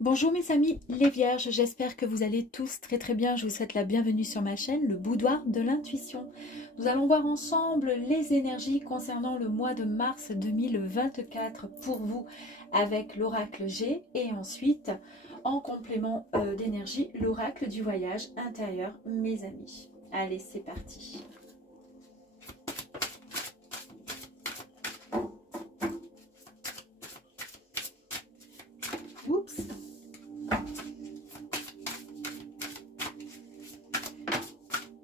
Bonjour mes amis les vierges, j'espère que vous allez tous très bien. Je vous souhaite la bienvenue sur ma chaîne, le boudoir de l'intuition. Nous allons voir ensemble les énergies concernant le mois de mars 2024 pour vous avec l'oracle G et ensuite en complément d'énergie, l'oracle du voyage intérieur mes amis. Allez, c'est parti. Oups.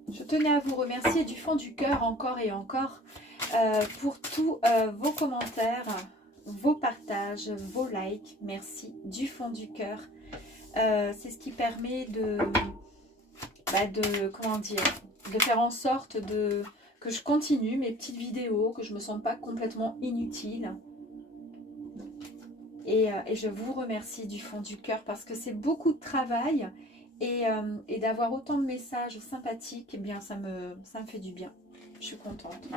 Je tenais à vous remercier du fond du cœur encore et encore pour tous vos commentaires, vos partages, vos likes. Merci du fond du cœur. C'est ce qui permet comment dire, de faire en sorte que je continue mes petites vidéos, que je ne me sente pas complètement inutile. Et je vous remercie du fond du cœur parce que c'est beaucoup de travail. Et d'avoir autant de messages sympathiques, eh bien ça me fait du bien. Je suis contente.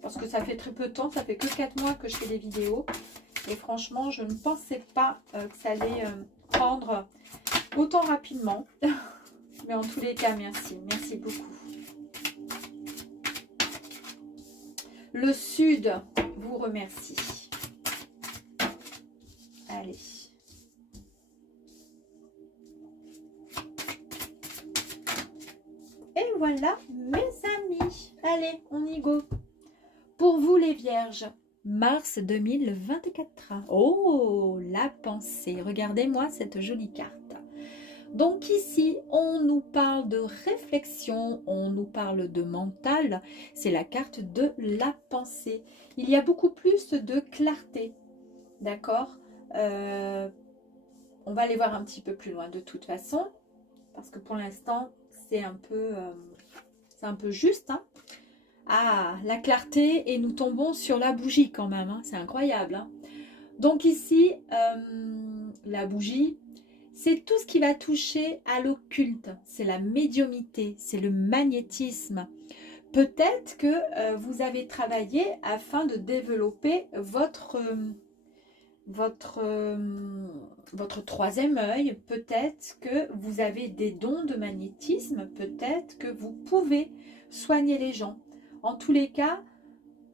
Parce que ça fait très peu de temps, ça fait que 4 mois que je fais des vidéos. Et franchement, je ne pensais pas que ça allait prendre autant rapidement. Mais en tous les cas, merci. Merci beaucoup. Le Sud vous remercie. Allez. Et voilà mes amis, allez on y go. Pour vous les vierges, mars 2024. Oh, la pensée, regardez-moi cette jolie carte. Donc ici, on nous parle de réflexion, on nous parle de mental, c'est la carte de la pensée. Il y a beaucoup plus de clarté, d'accord. On va aller voir un petit peu plus loin de toute façon, parce que pour l'instant, c'est un peu juste. Hein. Ah, la clarté, et nous tombons sur la bougie quand même. Hein. C'est incroyable. Hein. Donc ici, la bougie, c'est tout ce qui va toucher à l'occulte. C'est la médiumnité, c'est le magnétisme. Peut-être que vous avez travaillé afin de développer votre troisième œil, peut-être que vous avez des dons de magnétisme, peut-être que vous pouvez soigner les gens. En tous les cas,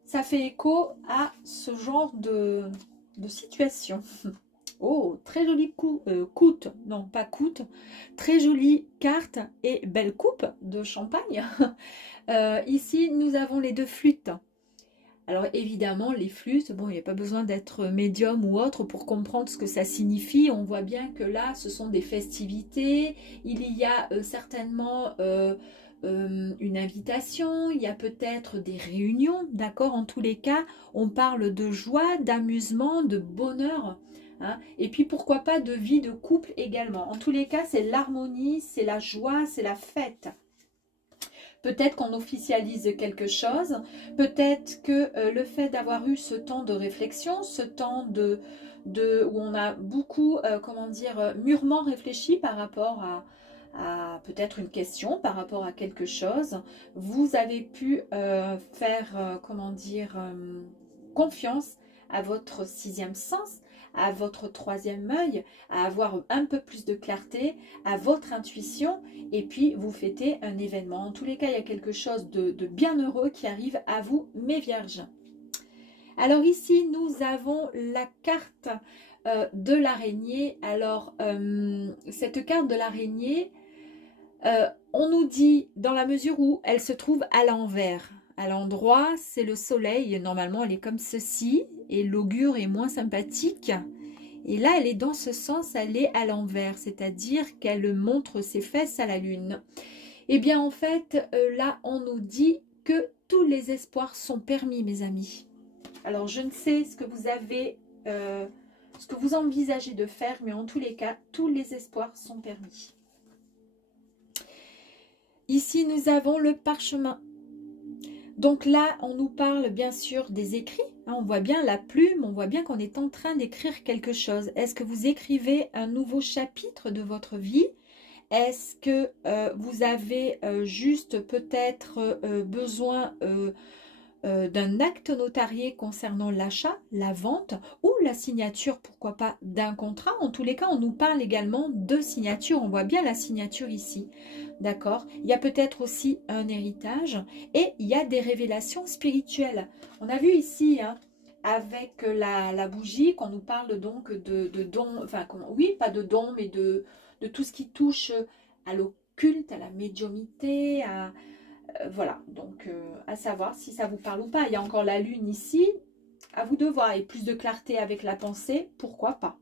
ça fait écho à ce genre de situation. Oh, très jolie coute, non pas coute, très jolie carte et belle coupe de champagne. Ici, nous avons les deux flûtes. Alors évidemment, les flûtes, bon, il n'y a pas besoin d'être médium ou autre pour comprendre ce que ça signifie. On voit bien que là, ce sont des festivités. Il y a certainement une invitation. Il y a peut-être des réunions, d'accord. En tous les cas, on parle de joie, d'amusement, de bonheur. Hein, et puis pourquoi pas de vie de couple également. En tous les cas, c'est l'harmonie, c'est la joie, c'est la fête. Peut-être qu'on officialise quelque chose, peut-être que le fait d'avoir eu ce temps de réflexion, ce temps où on a beaucoup, comment dire, mûrement réfléchi par rapport à peut-être une question, par rapport à quelque chose, vous avez pu faire, comment dire, confiance à votre sixième sens, à votre troisième œil, à avoir un peu plus de clarté, à votre intuition, et puis vous fêtez un événement. En tous les cas, il y a quelque chose de bien heureux qui arrive à vous, mes vierges. Alors ici, nous avons la carte de l'araignée. Alors, cette carte de l'araignée, on nous dit, dans la mesure où elle se trouve à l'envers, à l'endroit, c'est le soleil. Normalement, elle est comme ceci, et l'augure est moins sympathique. Et là, elle est dans ce sens, elle est à l'envers, c'est-à-dire qu'elle montre ses fesses à la lune. Eh bien, en fait, là, on nous dit que tous les espoirs sont permis, mes amis. Alors, je ne sais ce que vous avez, ce que vous envisagez de faire, mais en tous les cas, tous les espoirs sont permis. Ici, nous avons le parchemin. Donc là, on nous parle bien sûr des écrits. Hein, on voit bien la plume, on voit bien qu'on est en train d'écrire quelque chose. Est-ce que vous écrivez un nouveau chapitre de votre vie? Est-ce que vous avez juste peut-être besoin d'un acte notarié concernant l'achat, la vente ou la signature, pourquoi pas, d'un contrat. En tous les cas, on nous parle également de signature. On voit bien la signature ici. D'accord? Il y a peut-être aussi un héritage et il y a des révélations spirituelles. On a vu ici, hein, avec la bougie, qu'on nous parle donc de dons, enfin, oui, pas de dons, mais de tout ce qui touche à l'occulte, à la médiumnité, voilà, donc à savoir si ça vous parle ou pas. Il y a encore la lune ici, à vous de voir, et plus de clarté avec la pensée, pourquoi pas.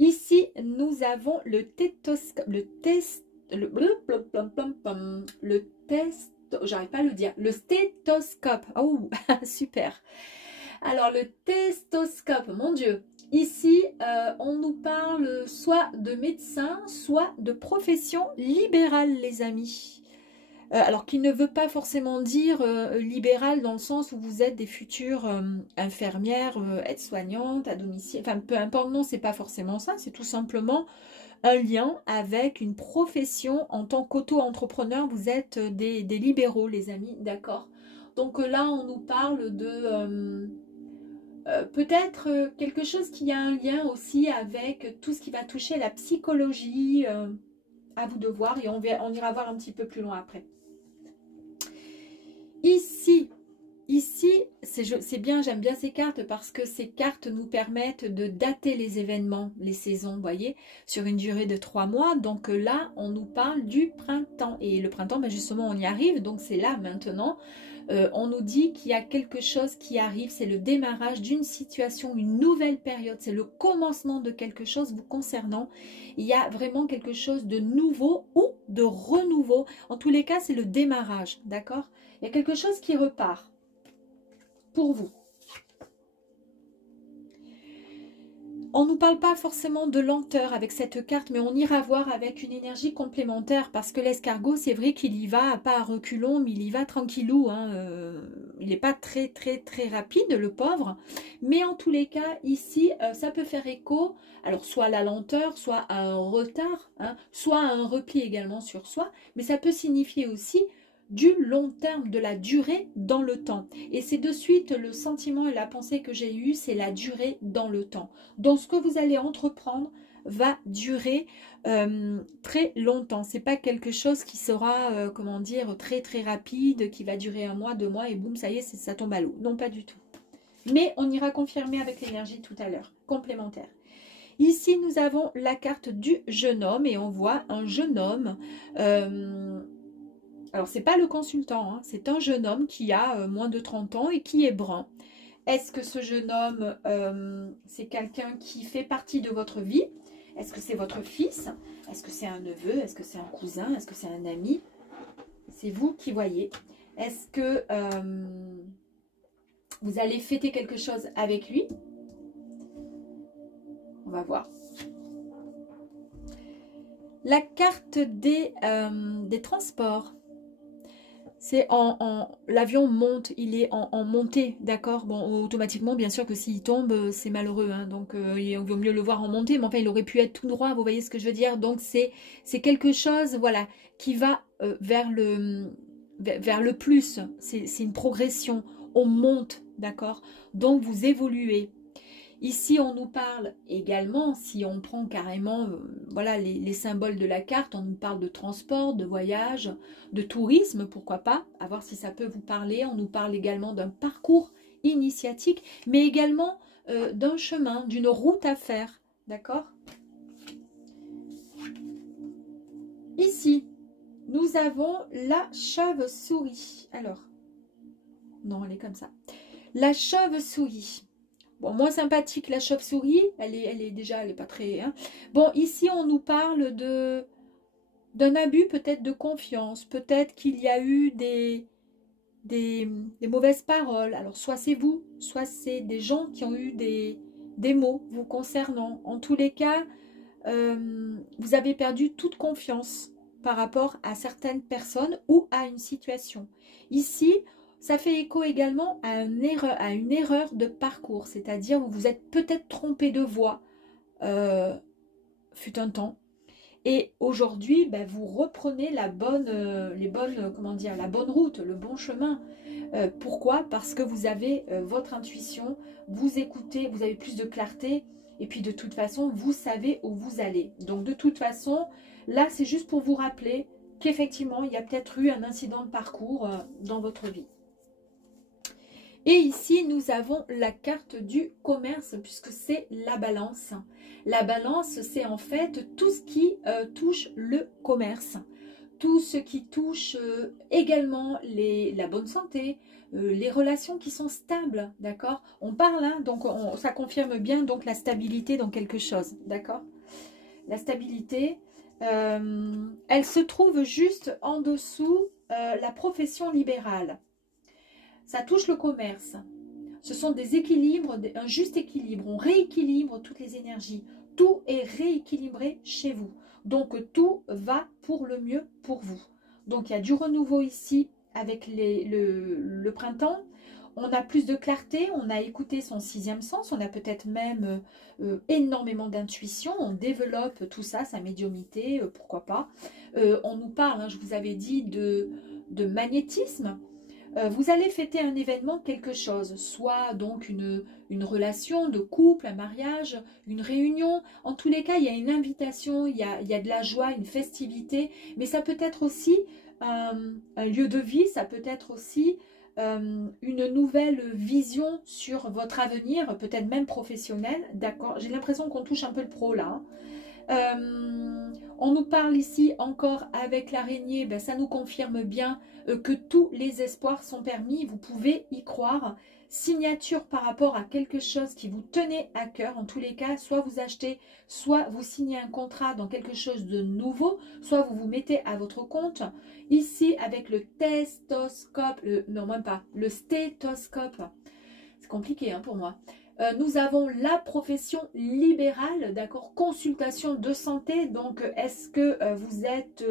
Ici, nous avons le stéthoscope, j'arrive pas à le dire, le stéthoscope. Oh, super. Alors, le stéthoscope, mon Dieu. Ici, on nous parle soit de médecin, soit de profession libérale, les amis. Alors, qui ne veut pas forcément dire libéral dans le sens où vous êtes des futures infirmières, aides-soignantes, à domicile. Enfin, peu importe, non, c'est pas forcément ça. C'est tout simplement un lien avec une profession. En tant qu'auto-entrepreneur, vous êtes des libéraux, les amis, d'accord? Donc là, on nous parle de... peut-être quelque chose qui a un lien aussi avec tout ce qui va toucher la psychologie, à vous de voir, et on ira voir un petit peu plus loin après. Ici, c'est bien, j'aime bien ces cartes parce que ces cartes nous permettent de dater les événements, les saisons, vous voyez, sur une durée de 3 mois. Donc là, on nous parle du printemps. Et le printemps, ben justement, on y arrive, donc c'est là maintenant. On nous dit qu'il y a quelque chose qui arrive, c'est le démarrage d'une situation, une nouvelle période, c'est le commencement de quelque chose vous concernant. Il y a vraiment quelque chose de nouveau ou de renouveau. En tous les cas, c'est le démarrage, d'accord? Il y a quelque chose qui repart pour vous. On ne nous parle pas forcément de lenteur avec cette carte, mais on ira voir avec une énergie complémentaire parce que l'escargot, c'est vrai qu'il y va, pas à reculons, mais il y va tranquillou. Hein, il n'est pas très rapide, le pauvre. Mais en tous les cas, ici, ça peut faire écho, alors soit à la lenteur, soit à un retard, hein, soit à un repli également sur soi, mais ça peut signifier aussi du long terme, de la durée dans le temps. Et c'est de suite le sentiment et la pensée que j'ai eue, c'est la durée dans le temps. Donc ce que vous allez entreprendre va durer très longtemps. C'est pas quelque chose qui sera, comment dire, très rapide, qui va durer 1 mois, 2 mois et boum, ça y est, ça tombe à l'eau. Non, pas du tout. Mais on ira confirmer avec l'énergie tout à l'heure, complémentaire. Ici, nous avons la carte du jeune homme et on voit un jeune homme... alors, ce n'est pas le consultant, hein, c'est un jeune homme qui a moins de 30 ans et qui est brun. Est-ce que ce jeune homme, c'est quelqu'un qui fait partie de votre vie? Est-ce que c'est votre fils? Est-ce que c'est un neveu? Est-ce que c'est un cousin? Est-ce que c'est un ami? C'est vous qui voyez. Est-ce que vous allez fêter quelque chose avec lui? On va voir. La carte des transports. C'est l'avion monte, il est en montée, d'accord? Bon, automatiquement, bien sûr que s'il tombe, c'est malheureux, hein, donc il vaut mieux le voir en montée, mais enfin, il aurait pu être tout droit, vous voyez ce que je veux dire? Donc, c'est quelque chose, voilà, qui va vers le plus, c'est une progression, on monte, d'accord? Donc, vous évoluez. Ici, on nous parle également, si on prend carrément voilà, les symboles de la carte, on nous parle de transport, de voyage, de tourisme, pourquoi pas, à voir si ça peut vous parler. On nous parle également d'un parcours initiatique, mais également d'un chemin, d'une route à faire, d'accord? Ici, nous avons la chauve-souris. Alors, non, elle est comme ça. La chauve-souris. Bon, moins sympathique la chauve-souris, elle est pas très... Hein. Bon, ici, on nous parle d'un abus peut-être de confiance. Peut-être qu'il y a eu des mauvaises paroles. Alors, soit c'est vous, soit c'est des gens qui ont eu des mots vous concernant. En tous les cas, vous avez perdu toute confiance par rapport à certaines personnes ou à une situation. Ici, ça fait écho également à une erreur de parcours, c'est-à-dire vous vous êtes peut-être trompé de voie, fut un temps, Et aujourd'hui, ben, vous reprenez la bonne route, le bon chemin. Pourquoi? Parce que vous avez votre intuition, vous écoutez, vous avez plus de clarté. Et puis de toute façon, vous savez où vous allez. Donc de toute façon, là, c'est juste pour vous rappeler qu'effectivement, il y a peut-être eu un incident de parcours dans votre vie. Et ici, nous avons la carte du commerce, puisque c'est la balance. La balance, c'est en fait tout ce qui touche le commerce. Tout ce qui touche également la bonne santé, les relations qui sont stables, d'accord? On parle, hein, donc ça confirme bien donc la stabilité dans quelque chose, d'accord? La stabilité, elle se trouve juste en dessous la profession libérale. Ça touche le commerce. Ce sont des équilibres, un juste équilibre. On rééquilibre toutes les énergies. Tout est rééquilibré chez vous. Donc, tout va pour le mieux pour vous. Donc, il y a du renouveau ici avec le printemps. On a plus de clarté. On a écouté son sixième sens. On a peut-être même énormément d'intuition. On développe tout ça, sa médiumnité, pourquoi pas. On nous parle, hein, je vous avais dit, de magnétisme. Vous allez fêter un événement, quelque chose, soit donc une relation de couple, un mariage, une réunion. En tous les cas, il y a une invitation, il y a de la joie, une festivité, mais ça peut être aussi un lieu de vie, ça peut être aussi une nouvelle vision sur votre avenir, peut-être même professionnel, d'accord? J'ai l'impression qu'on touche un peu le pro là, hein. On nous parle ici encore avec l'araignée, ben, ça nous confirme bien que tous les espoirs sont permis, vous pouvez y croire. Signature par rapport à quelque chose qui vous tenait à cœur, en tous les cas, soit vous achetez, soit vous signez un contrat dans quelque chose de nouveau, soit vous vous mettez à votre compte. Ici avec le stéthoscope, non même pas, le stéthoscope, c'est compliqué hein, pour moi. Nous avons la profession libérale, d'accord, consultation de santé. Donc, est-ce que vous êtes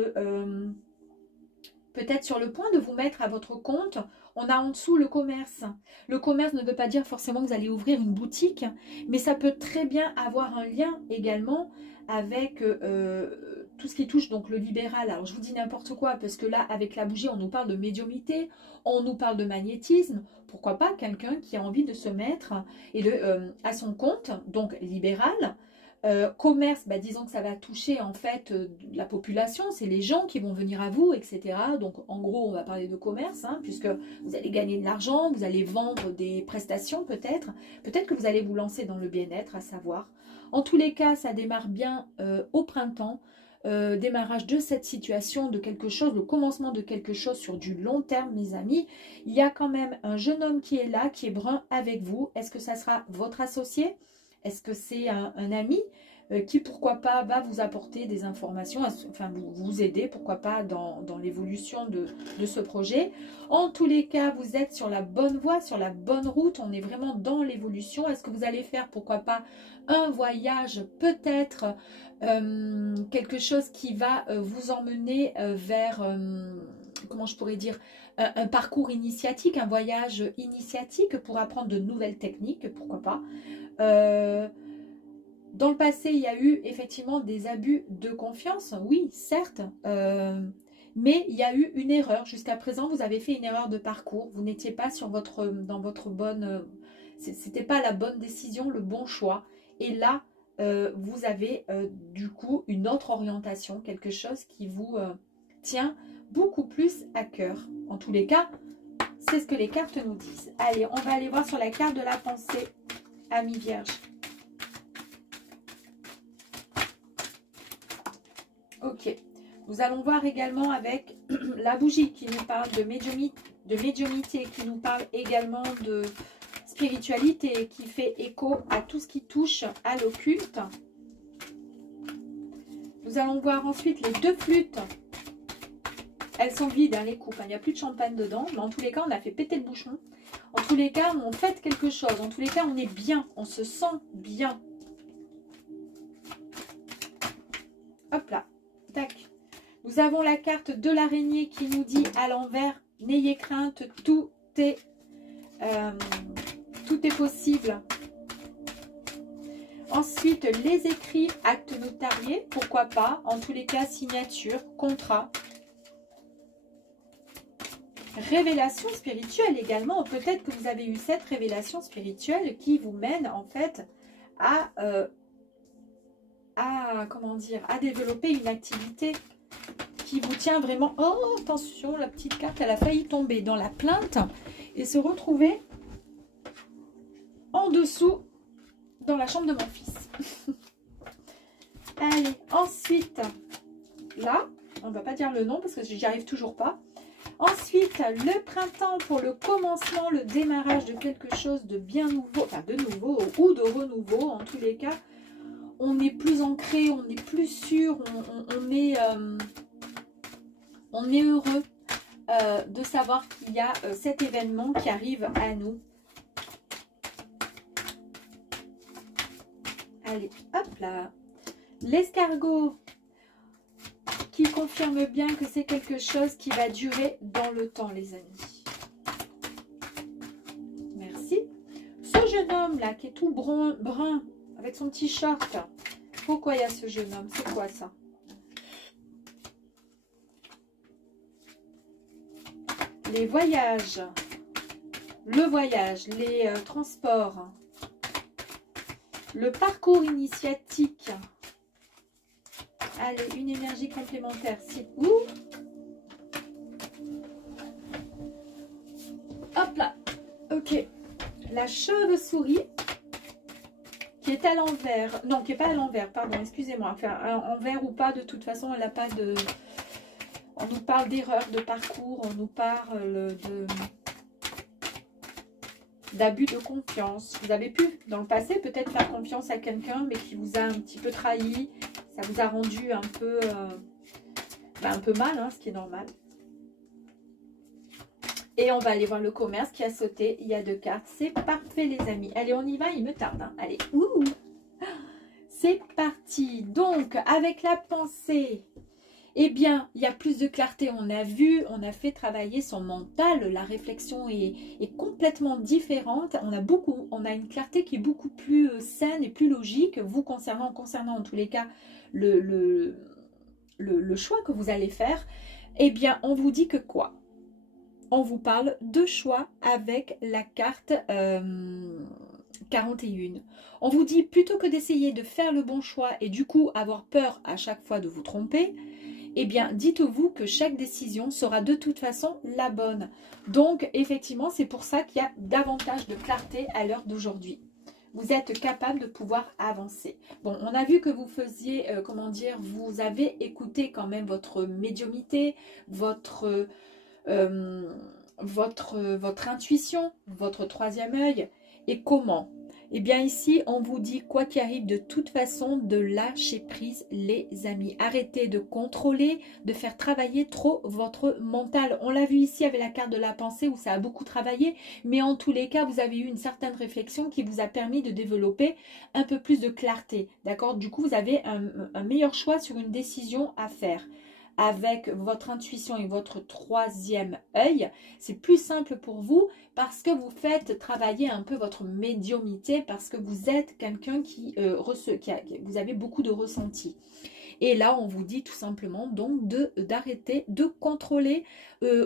peut-être sur le point de vous mettre à votre compte? On a en dessous le commerce. Le commerce ne veut pas dire forcément que vous allez ouvrir une boutique, mais ça peut très bien avoir un lien également avec tout ce qui touche donc le libéral. Alors, je vous dis n'importe quoi, parce que là, avec la bougie, on nous parle de médiumnité, on nous parle de magnétisme. Pourquoi pas quelqu'un qui a envie de se mettre à son compte, donc libéral. Commerce, bah, disons que ça va toucher en fait la population, c'est les gens qui vont venir à vous, etc. Donc en gros, on va parler de commerce, hein, puisque vous allez gagner de l'argent, vous allez vendre des prestations peut-être. Peut-être que vous allez vous lancer dans le bien-être, à savoir. En tous les cas, ça démarre bien au printemps. Démarrage de cette situation, de quelque chose, le commencement de quelque chose sur du long terme, mes amis. Il y a quand même un jeune homme qui est là, qui est brun avec vous. Est-ce que ça sera votre associé? Est-ce que c'est un ami qui, pourquoi pas, va vous apporter des informations, enfin vous aider, pourquoi pas, dans l'évolution de ce projet. En tous les cas, vous êtes sur la bonne voie, sur la bonne route, on est vraiment dans l'évolution. Est-ce que vous allez faire, pourquoi pas, un voyage, peut-être quelque chose qui va vous emmener vers, comment je pourrais dire, un parcours initiatique, un voyage initiatique pour apprendre de nouvelles techniques, pourquoi pas. Dans le passé, il y a eu effectivement des abus de confiance, oui, certes, mais il y a eu une erreur. Jusqu'à présent, vous avez fait une erreur de parcours. Vous n'étiez pas dans votre bonne... C'était pas la bonne décision, le bon choix. Et là, vous avez du coup une autre orientation, quelque chose qui vous tient beaucoup plus à cœur. En tous les cas, c'est ce que les cartes nous disent. Allez, on va aller voir sur la carte de la pensée, Amis Vierge. Ok. Nous allons voir également avec la bougie qui nous parle de médiumnité, qui nous parle également de spiritualité, qui fait écho à tout ce qui touche à l'occulte. Nous allons voir ensuite les deux flûtes. Elles sont vides, hein, les coupes. Il n'y a plus de champagne dedans. Mais en tous les cas, on a fait péter le bouchon. En tous les cas, on fait quelque chose. En tous les cas, on est bien. On se sent bien. Hop là. Tac. Nous avons la carte de l'araignée qui nous dit à l'envers, n'ayez crainte, tout est possible. Ensuite, les écrits, actes notariés, pourquoi pas. En tous les cas, signature, contrat. Révélation spirituelle également. Peut-être que vous avez eu cette révélation spirituelle qui vous mène en fait comment dire, à développer une activité qui vous tient vraiment. Oh, attention, la petite carte, elle a failli tomber dans la plainte et se retrouver en dessous dans la chambre de mon fils. Allez, ensuite, là, on ne va pas dire le nom parce que j'y arrive toujours pas. Ensuite, le printemps pour le commencement, le démarrage de quelque chose de bien nouveau, enfin de nouveau ou de renouveau. En tous les cas, on est plus ancré, on est plus sûr, on est heureux de savoir qu'il y a cet événement qui arrive à nous. Allez, hop là. L'escargot qui confirme bien que c'est quelque chose qui va durer dans le temps, les amis. Merci. Ce jeune homme là qui est tout brun avec son petit short. Pourquoi il y a ce jeune homme? C'est quoi ça? Les voyages. Le voyage, les transports. Le parcours initiatique. Allez, une énergie complémentaire. C'est où? Hop là. Ok. La chauve-souris qui est à l'envers. Non, qui n'est pas à l'envers, pardon, excusez-moi. Enfin, envers ou pas, de toute façon, elle n'a pas de... On nous parle d'erreur de parcours, on nous parle d'abus de confiance. Vous avez pu, dans le passé, peut-être faire confiance à quelqu'un, mais qui vous a un petit peu trahi. Ça vous a rendu un peu mal, hein, ce qui est normal. Et on va aller voir le commerce qui a sauté. Il y a 2 cartes. C'est parfait, les amis. Allez, on y va. Il me tarde. Hein. Allez. Ouh. C'est parti. Donc, avec la pensée, eh bien, il y a plus de clarté. On a vu, on a fait travailler son mental. La réflexion est complètement différente. On a une clarté qui est beaucoup plus saine et plus logique. Vous, concernant en tous les cas, le choix que vous allez faire, eh bien, on vous dit que quoi? On vous parle de choix avec la carte 41. On vous dit, plutôt que d'essayer de faire le bon choix et du coup avoir peur à chaque fois de vous tromper, eh bien, dites-vous que chaque décision sera de toute façon la bonne. Donc, effectivement, c'est pour ça qu'il y a davantage de clarté à l'heure d'aujourd'hui. Vous êtes capable de pouvoir avancer. Bon, on a vu que vous faisiez, comment dire, vous avez écouté quand même votre médiumnité, votre intuition, votre troisième œil. Et comment? Eh bien ici, on vous dit, quoi qu'il arrive, de toute façon, de lâcher prise, les amis. Arrêtez de contrôler, de faire travailler trop votre mental. On l'a vu ici avec la carte de la pensée où ça a beaucoup travaillé, mais en tous les cas, vous avez eu une certaine réflexion qui vous a permis de développer un peu plus de clarté. D'accord? Du coup, vous avez un meilleur choix sur une décision à faire. Avec votre intuition et votre troisième œil, c'est plus simple pour vous parce que vous faites travailler un peu votre médiumnité, parce que vous êtes quelqu'un vous avez beaucoup de ressenti. Et là, on vous dit tout simplement donc d'arrêter de contrôler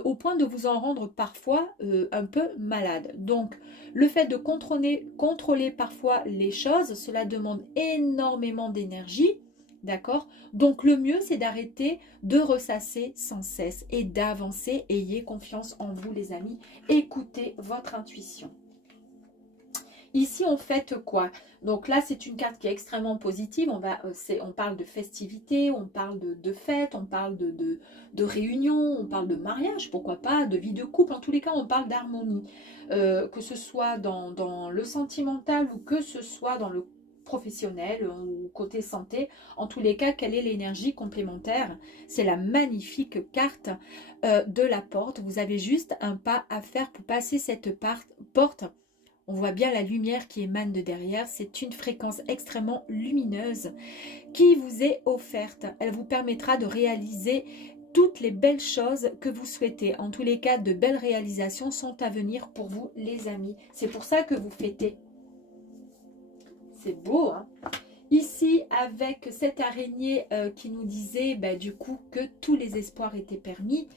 au point de vous en rendre parfois un peu malade. Donc, le fait de contrôler parfois les choses, cela demande énormément d'énergie. D'accord? Donc, le mieux, c'est d'arrêter de ressasser sans cesse et d'avancer. Ayez confiance en vous, les amis. Écoutez votre intuition. Ici, on fête quoi? Donc là, c'est une carte qui est extrêmement positive. On parle de festivités, on parle de fêtes, on parle de réunions, on parle de mariage, pourquoi pas, de vie de couple. En tous les cas, on parle d'harmonie. Que ce soit dans le sentimental ou que ce soit dans le professionnel ou côté santé, en tous les cas, quelle est l'énergie complémentaire? C'est la magnifique carte de la porte. Vous avez juste un pas à faire pour passer cette porte. On voit bien la lumière qui émane de derrière. C'est une fréquence extrêmement lumineuse qui vous est offerte. Elle vous permettra de réaliser toutes les belles choses que vous souhaitez. En tous les cas, de belles réalisations sont à venir pour vous, les amis. C'est pour ça que vous fêtez. c'est beau, hein. Ici, avec cette araignée qui nous disait du coup que tous les espoirs étaient permis,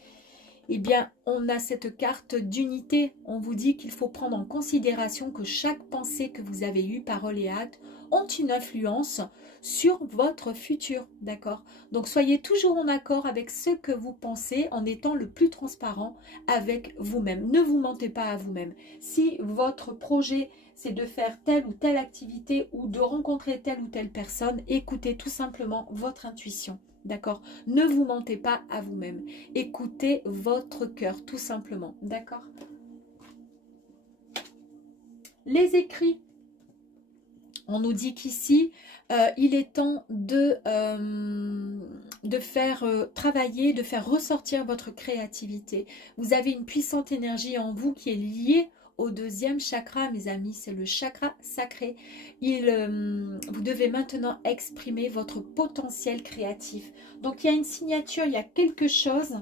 eh bien, on a cette carte d'unité. On vous dit qu'il faut prendre en considération que chaque pensée que vous avez eue, parole et acte, ont une influence sur votre futur, d'accord? Donc, soyez toujours en accord avec ce que vous pensez en étant le plus transparent avec vous-même. Ne vous mentez pas à vous-même. Si votre projet, c'est de faire telle ou telle activité ou de rencontrer telle ou telle personne, écoutez tout simplement votre intuition. D'accord? Ne vous mentez pas à vous-même. Écoutez votre cœur, tout simplement. D'accord? Les écrits. On nous dit qu'ici, il est temps de faire travailler, de faire ressortir votre créativité. Vous avez une puissante énergie en vous qui est liée au deuxième chakra, mes amis, c'est le chakra sacré. Vous devez maintenant exprimer votre potentiel créatif. Donc, il y a une signature, il y a quelque chose.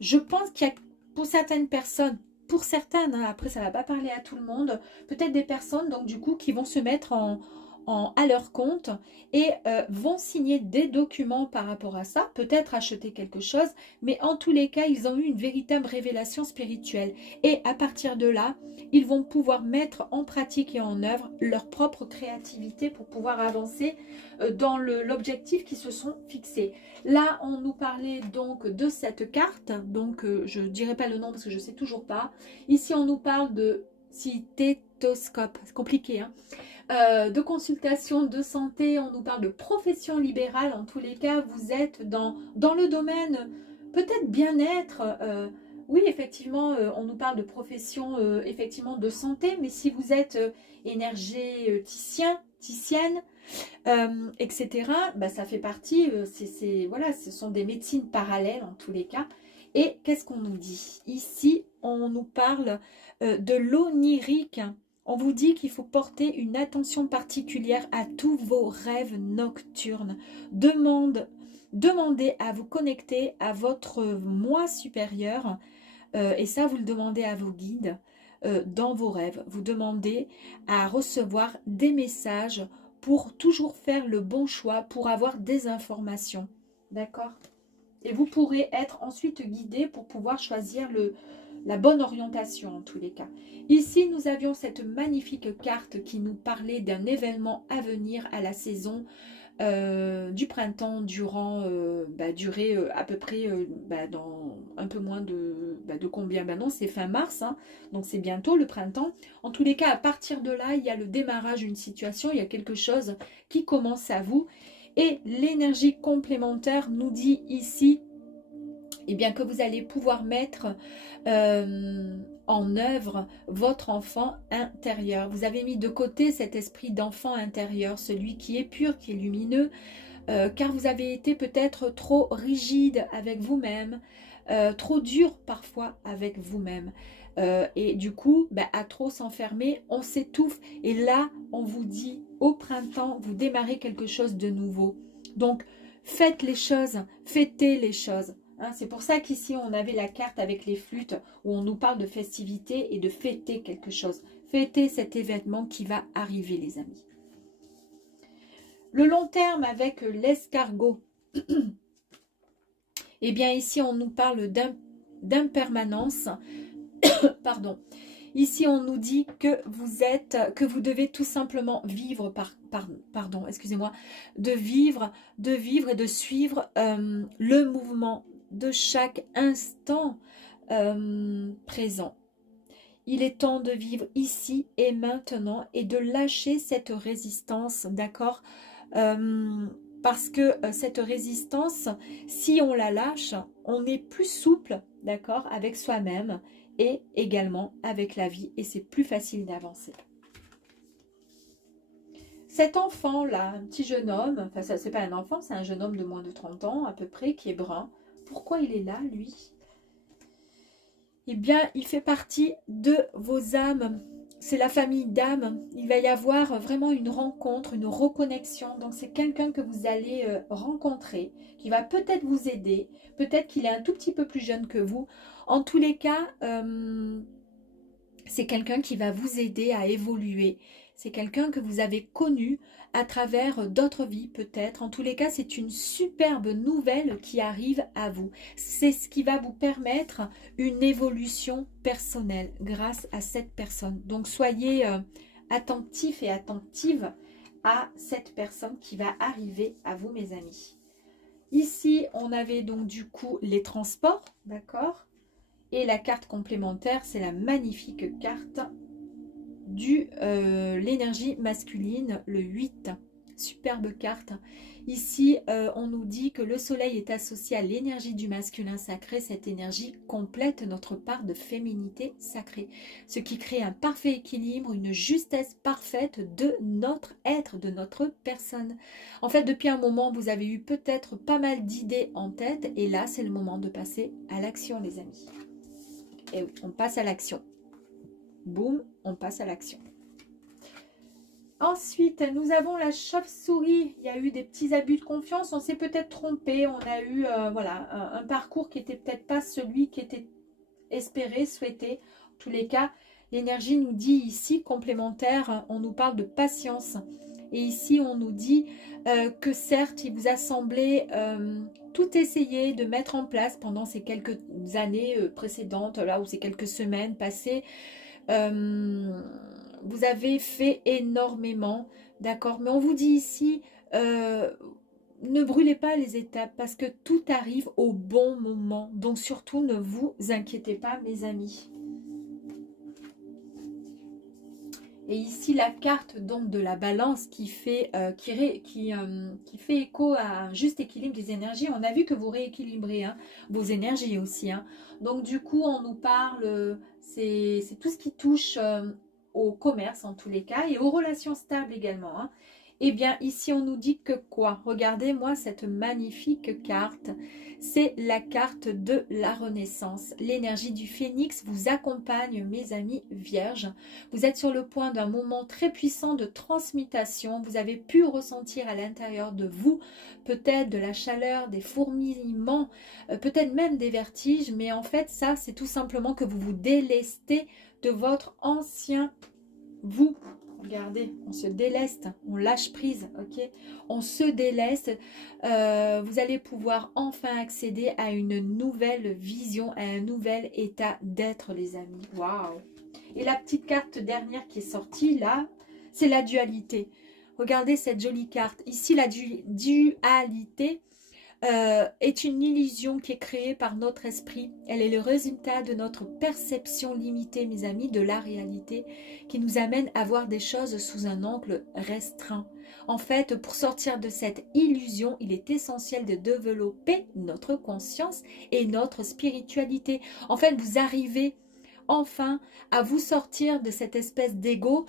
Je pense qu'il y a, pour certaines personnes, pour certaines, hein, après ça ne va pas parler à tout le monde, peut-être des personnes, donc du coup, qui vont se mettre à leur compte et vont signer des documents par rapport à ça, peut-être acheter quelque chose, mais en tous les cas, ils ont eu une véritable révélation spirituelle. Et à partir de là, ils vont pouvoir mettre en pratique et en œuvre leur propre créativité pour pouvoir avancer dans l'objectif qu'ils se sont fixés. Là, on nous parlait donc de cette carte, donc je ne dirai pas le nom parce que je ne sais toujours pas. Ici, on nous parle de stéthoscope, c'est compliqué, hein. De consultation de santé, on nous parle de profession libérale. En tous les cas, vous êtes dans le domaine peut-être bien-être. Oui, effectivement, on nous parle de profession effectivement de santé, mais si vous êtes énergéticien, ticienne, etc., ça fait partie, voilà, ce sont des médecines parallèles en tous les cas. Et qu'est-ce qu'on nous dit? Ici, on nous parle de l'onirique. On vous dit qu'il faut porter une attention particulière à tous vos rêves nocturnes. Demandez à vous connecter à votre moi supérieur. Et ça, vous le demandez à vos guides dans vos rêves. Vous demandez à recevoir des messages pour toujours faire le bon choix, pour avoir des informations. D'accord? Et vous pourrez être ensuite guidé pour pouvoir choisir la bonne orientation en tous les cas. Ici, nous avions cette magnifique carte qui nous parlait d'un événement à venir à la saison du printemps durant durer à peu près dans un peu moins de combien? Non, c'est fin mars, hein, donc c'est bientôt le printemps. En tous les cas, à partir de là, il y a le démarrage d'une situation, il y a quelque chose qui commence à vous. Et l'énergie complémentaire nous dit ici que vous allez pouvoir mettre en œuvre votre enfant intérieur. Vous avez mis de côté cet esprit d'enfant intérieur, celui qui est pur, qui est lumineux, car vous avez été peut-être trop rigide avec vous-même, trop dur parfois avec vous-même. Et du coup, à trop s'enfermer, on s'étouffe. Et là, on vous dit, au printemps, vous démarrez quelque chose de nouveau. Donc, faites les choses, fêtez les choses. Hein, c'est pour ça qu'ici, on avait la carte avec les flûtes où on nous parle de festivité et de fêter quelque chose. Fêtez cet événement qui va arriver, les amis. Le long terme avec l'escargot. Eh bien, ici, on nous parle d'impermanence. Pardon. Ici, on nous dit que vous devez tout simplement vivre, excusez-moi, de vivre et de suivre le mouvement de chaque instant présent. Il est temps de vivre ici et maintenant et de lâcher cette résistance, d'accord? Parce que cette résistance, si on la lâche, on est plus souple, d'accord, avec soi-même et également avec la vie, et c'est plus facile d'avancer. Cet enfant-là, un petit jeune homme, enfin ça c'est pas un enfant, c'est un jeune homme de moins de 30 ans à peu près, qui est brun. Pourquoi il est là, lui? Eh bien, il fait partie de vos âmes. C'est la famille d'âmes. Il va y avoir vraiment une rencontre, une reconnexion. Donc, c'est quelqu'un que vous allez rencontrer, qui va peut-être vous aider. Peut-être qu'il est un tout petit peu plus jeune que vous. En tous les cas, c'est quelqu'un qui va vous aider à évoluer. C'est quelqu'un que vous avez connu à travers d'autres vies peut-être. En tous les cas, c'est une superbe nouvelle qui arrive à vous. C'est ce qui va vous permettre une évolution personnelle grâce à cette personne. Donc soyez attentifs et attentives à cette personne qui va arriver à vous, mes amis. Ici, on avait donc du coup les transports, d'accord? Et la carte complémentaire, c'est la magnifique carte l'énergie masculine, le 8. Superbe carte. Ici, on nous dit que le soleil est associé à l'énergie du masculin sacré. Cette énergie complète notre part de féminité sacrée, ce qui crée un parfait équilibre, une justesse parfaite de notre être, de notre personne. En fait, depuis un moment, vous avez eu peut-être pas mal d'idées en tête, et là, c'est le moment de passer à l'action, les amis. Et oui, on passe à l'action. Boum, on passe à l'action. Ensuite, nous avons la chauve-souris. Il y a eu des petits abus de confiance. On s'est peut-être trompé. On a eu voilà, un parcours qui n'était peut-être pas celui qui était espéré, souhaité. En tous les cas, l'énergie nous dit ici, complémentaire, on nous parle de patience. Et ici, on nous dit que certes, il vous a semblé tout essayer de mettre en place pendant ces quelques années précédentes, là où ces quelques semaines passées. Vous avez fait énormément, d'accord, mais on vous dit ici, ne brûlez pas les étapes parce que tout arrive au bon moment. Donc surtout, ne vous inquiétez pas, mes amis. Et ici, la carte donc de la balance qui fait écho à un juste équilibre des énergies. On a vu que vous rééquilibrez vos énergies aussi. Donc du coup, on nous parle, c'est tout ce qui touche au commerce en tous les cas et aux relations stables également. Eh bien, ici, on nous dit que quoi? Regardez-moi cette magnifique carte. C'est la carte de la renaissance. L'énergie du phénix vous accompagne, mes amis vierges. Vous êtes sur le point d'un moment très puissant de transmutation. Vous avez pu ressentir à l'intérieur de vous peut-être de la chaleur, des fourmillements, peut-être même des vertiges. Mais en fait, ça, c'est tout simplement que vous vous délestez de votre ancien vous. Regardez, on se déleste, on lâche prise, ok? On se déleste. Vous allez pouvoir enfin accéder à une nouvelle vision, à un nouvel état d'être, les amis. Waouh! Et la petite carte dernière qui est sortie, là, c'est la dualité. Regardez cette jolie carte. Ici, la dualité est une illusion qui est créée par notre esprit. Elle est le résultat de notre perception limitée, mes amis, de la réalité, qui nous amène à voir des choses sous un angle restreint. En fait, pour sortir de cette illusion, il est essentiel de développer notre conscience et notre spiritualité. En fait, vous arrivez enfin à vous sortir de cette espèce d'ego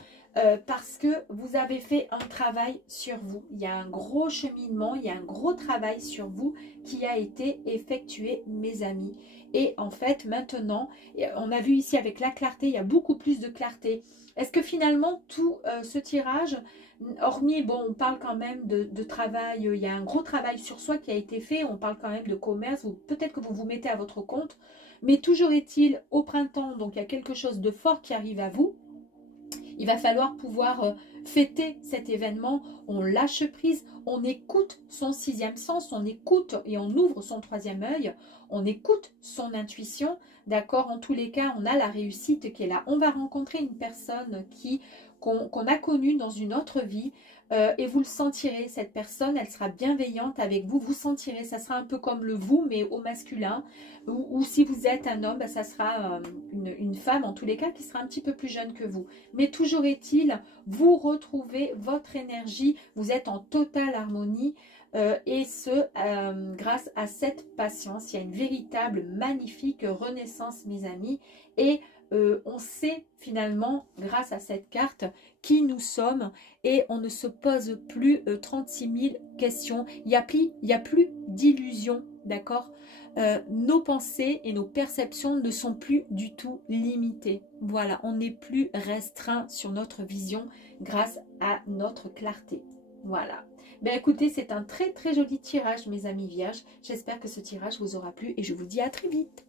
parce que vous avez fait un travail sur vous. Il y a un gros cheminement, il y a un gros travail sur vous qui a été effectué, mes amis. Et en fait, maintenant, on a vu ici avec la clarté, il y a beaucoup plus de clarté. Est-ce que finalement, tout ce tirage, hormis, bon, on parle quand même de travail, il y a un gros travail sur soi qui a été fait, on parle quand même de commerce, ou peut-être que vous vous mettez à votre compte, mais toujours est-il, au printemps, donc il y a quelque chose de fort qui arrive à vous. Il va falloir pouvoir fêter cet événement, on lâche prise, on écoute son sixième sens, on écoute et on ouvre son troisième œil, on écoute son intuition, d'accord? En tous les cas, on a la réussite qui est là. On va rencontrer une personne qu'on a connue dans une autre vie et vous le sentirez, cette personne, elle sera bienveillante avec vous, vous sentirez, ça sera un peu comme le vous, mais au masculin, ou si vous êtes un homme, ça sera une femme en tous les cas qui sera un petit peu plus jeune que vous. Mais toujours est-il, vous retrouvez votre énergie, vous êtes en totale harmonie et ce, grâce à cette patience. Il y a une véritable, magnifique renaissance, mes amis, et on sait finalement, grâce à cette carte, qui nous sommes et on ne se pose plus 36 000 questions. Il n'y a plus d'illusions, d'accord? Nos pensées et nos perceptions ne sont plus du tout limitées. Voilà, on n'est plus restreint sur notre vision grâce à notre clarté. Voilà. Ben écoutez, c'est un très très joli tirage, mes amis vierges. J'espère que ce tirage vous aura plu et je vous dis à très vite.